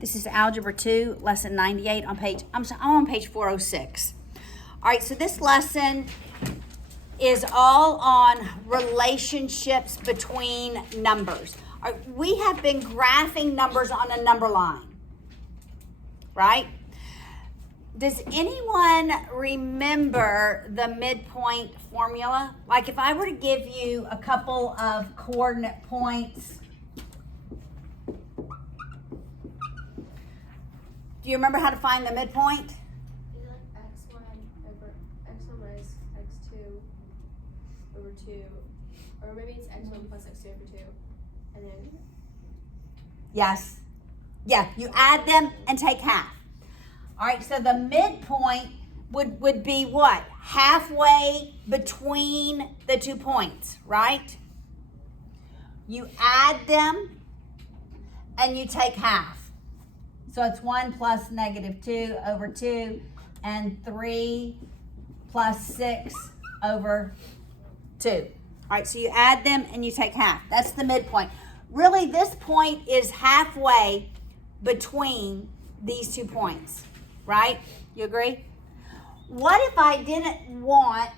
This is Algebra 2, lesson 98 on I'm on page 406. All right, so this lesson is all on relationships between numbers. All right, we have been graphing numbers on a number line, right? Does anyone remember the midpoint formula? Like if I were to give you a couple of coordinate points, do you remember how to find the midpoint? Is it like x1 minus x2 over 2, or maybe it's x1 plus x2 over 2, and then? Yes. Yeah, you add them and take half. All right, so the midpoint would be what? Halfway between the 2 points, right? You add them and you take half. So it's 1 plus negative 2 over 2 and 3 plus 6 over 2. All right, so you add them and you take half. That's the midpoint. Really, this point is halfway between these 2 points, right? You agree? What if I didn't want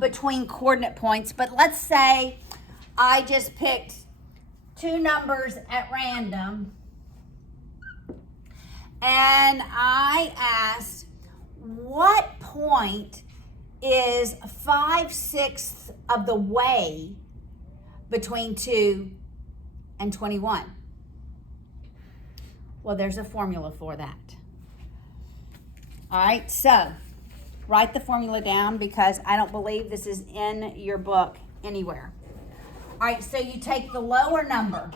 between coordinate points, but let's say I just picked 2 numbers at random and I asked, what point is 5/6 of the way between 2 and 21? Well, there's a formula for that. All right, so write the formula down because I don't believe this is in your book anywhere. All right, so you take the lower number.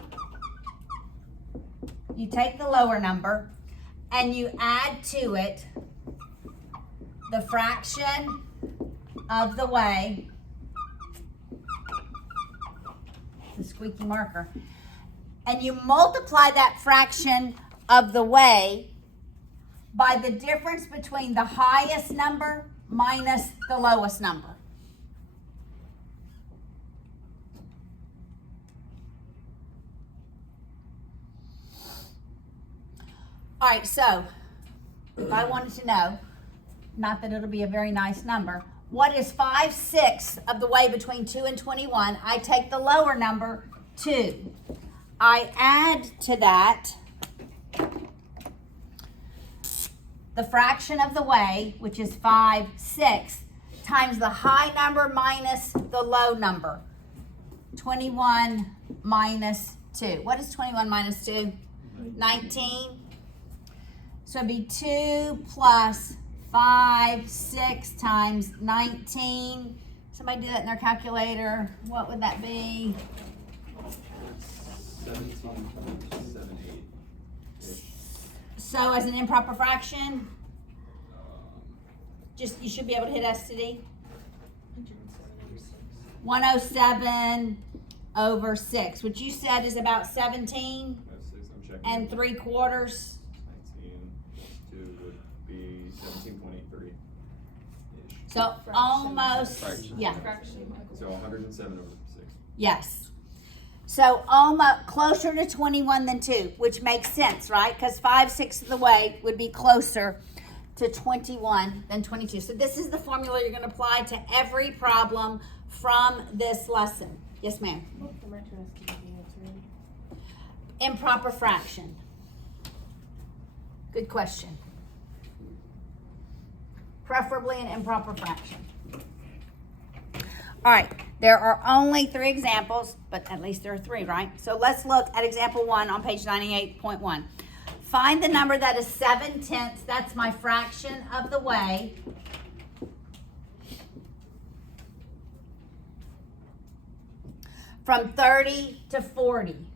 You take the lower number and you add to it the fraction of the way, the squeaky marker, and you multiply that fraction of the way by the difference between the highest number minus the lowest number. All right, so if I wanted to know, not that it'll be a very nice number, what is 5/6 of the way between 2 and 21? I take the lower number, 2. I add to that the fraction of the way, which is 5/6, times the high number minus the low number. 21 minus 2. What is 21 minus 2? 19. So it'd be 2 plus 5/6 times 19. Somebody do that in their calculator. What would that be? 17.78. So as an improper fraction, just you should be able to hit STD. 107 over 6, which you said is about 17 and 3/4. 19 plus 2 would be 17.83. So almost, Fraction. yeah, So 107 over 6. yes. So almost closer to 21 than 2, which makes sense, right? Because 5/6 of the way would be closer to 21 than 22. So this is the formula you're going to apply to every problem from this lesson. Yes, ma'am. Improper fraction. Good question. Preferably an improper fraction. All right, there are only 3 examples, but at least there are 3, right? So let's look at example 1 on page 98.1. Find the number that is 7/10. That's my fraction of the way. From 30 to 40.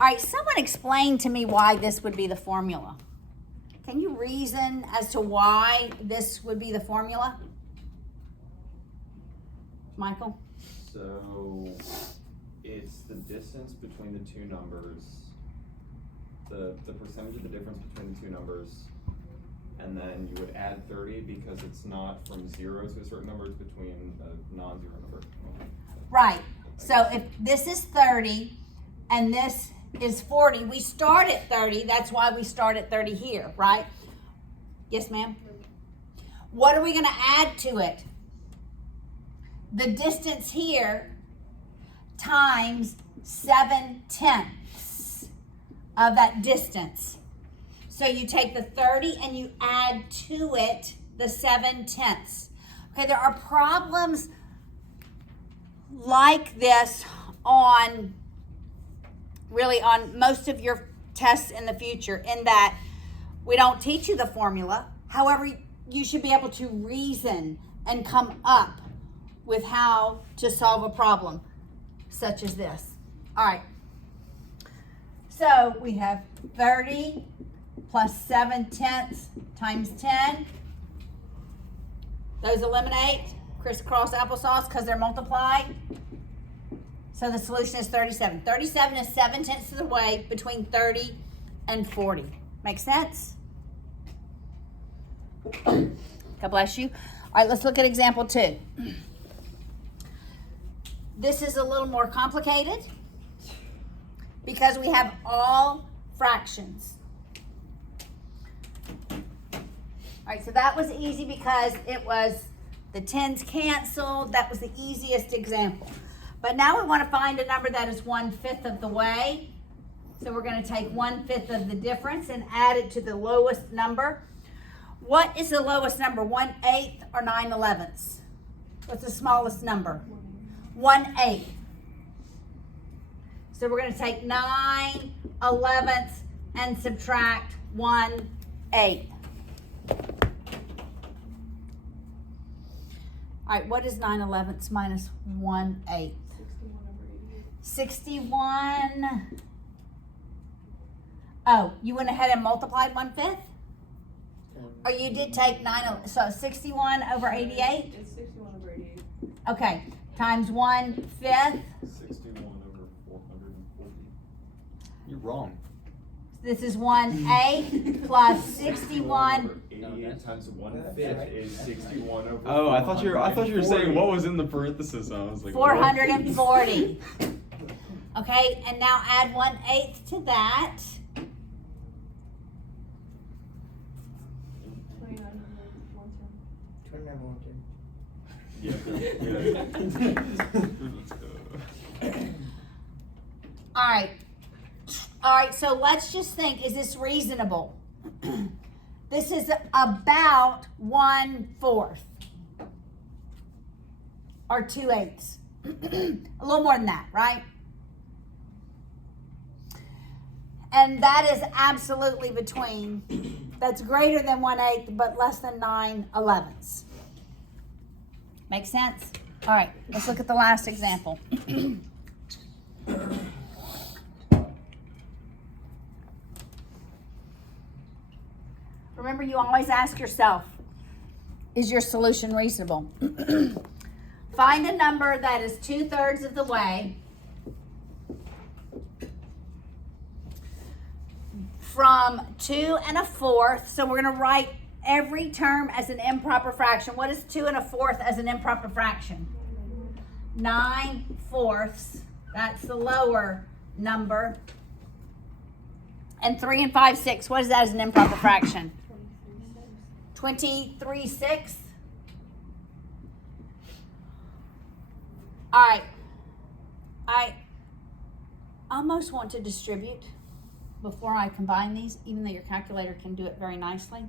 All right, someone explain to me why this would be the formula. Can you reason as to why this would be the formula? Michael? So it's the distance between the 2 numbers, the percentage of the difference between the 2 numbers, and then you would add 30 because it's not from 0 to a certain number, it's between a non-zero number. Right. So if this is 30 and this is 40, we start at 30. That's why we start at 30 here, right? Yes, ma'am? What are we going to add to it? The distance here times 7/10 of that distance. So you take the 30 and you add to it the 7/10. Okay, there are problems like this on most of your tests in the future, in that we don't teach you the formula. However, you should be able to reason and come up with how to solve a problem such as this. All right. So we have 30 plus 7/10 times 10. Those eliminate. Crisscross applesauce because they're multiplied. So the solution is 37. 37 is 7/10 of the way between 30 and 40. Make sense? God bless you. All right, let's look at example 2. This is a little more complicated because we have all fractions. All right, so that was easy because it was the 10s canceled. That was the easiest example. But now we want to find a number that is 1/5 of the way. So we're going to take 1/5 of the difference and add it to the lowest number. What is the lowest number, 1/8 or 9/11? What's the smallest number? 1/8. So we're going to take 9/11 and subtract 1/8. All right, what is 9/11 minus 1/8? 61. Oh, you went ahead and multiplied 1/5? Or you did take so 61 over 88? It's 61 over 88. Okay, times 1/5. 61 over 440. You're wrong. This is 1/8 plus 61. Over 88 times 1/5 is 61 over. Oh, I thought you were saying what was in the parenthesis. I was like, 440. Okay, and now add 1/8 to that. 29 Let's go. All right, so let's just think, is this reasonable? This is about 1/4 or 2/8. A little more than that, right? And that is absolutely that's greater than 1/8 but less than 9/11. Make sense? All right, let's look at the last example. Remember, you always ask yourself, is your solution reasonable? Find a number that is 2/3 of the way from 2 1/4. So we're going to write every term as an improper fraction. What is 2 1/4 as an improper fraction? 9/4. That's the lower number. And 3 5/6. What is that as an improper fraction? 23/6. All right. I almost want to distribute before I combine these, even though your calculator can do it very nicely.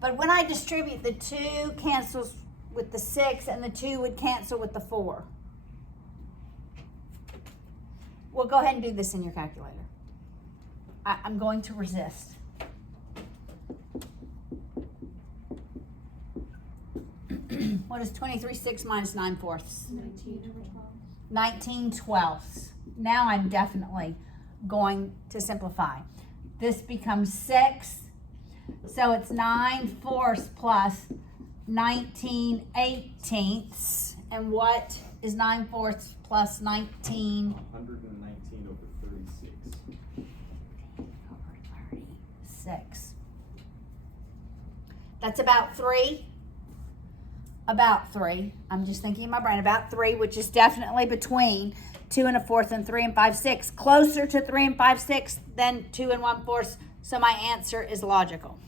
But when I distribute, the 2 cancels with the 6 and the 2 would cancel with the 4. Well, go ahead and do this in your calculator. I'm going to resist. What is 23/6 minus 9/4? 19/12. Now I'm definitely going to simplify. This becomes 6. So it's 9/4 plus 19/18. And what is 9/4 plus 19? 119 over 36. Over 36. That's about 3. about 3. I'm just thinking in my brain about 3, which is definitely between 2 1/4 and 3 5/6. Closer to 3 5/6 than 2 1/4. So my answer is logical.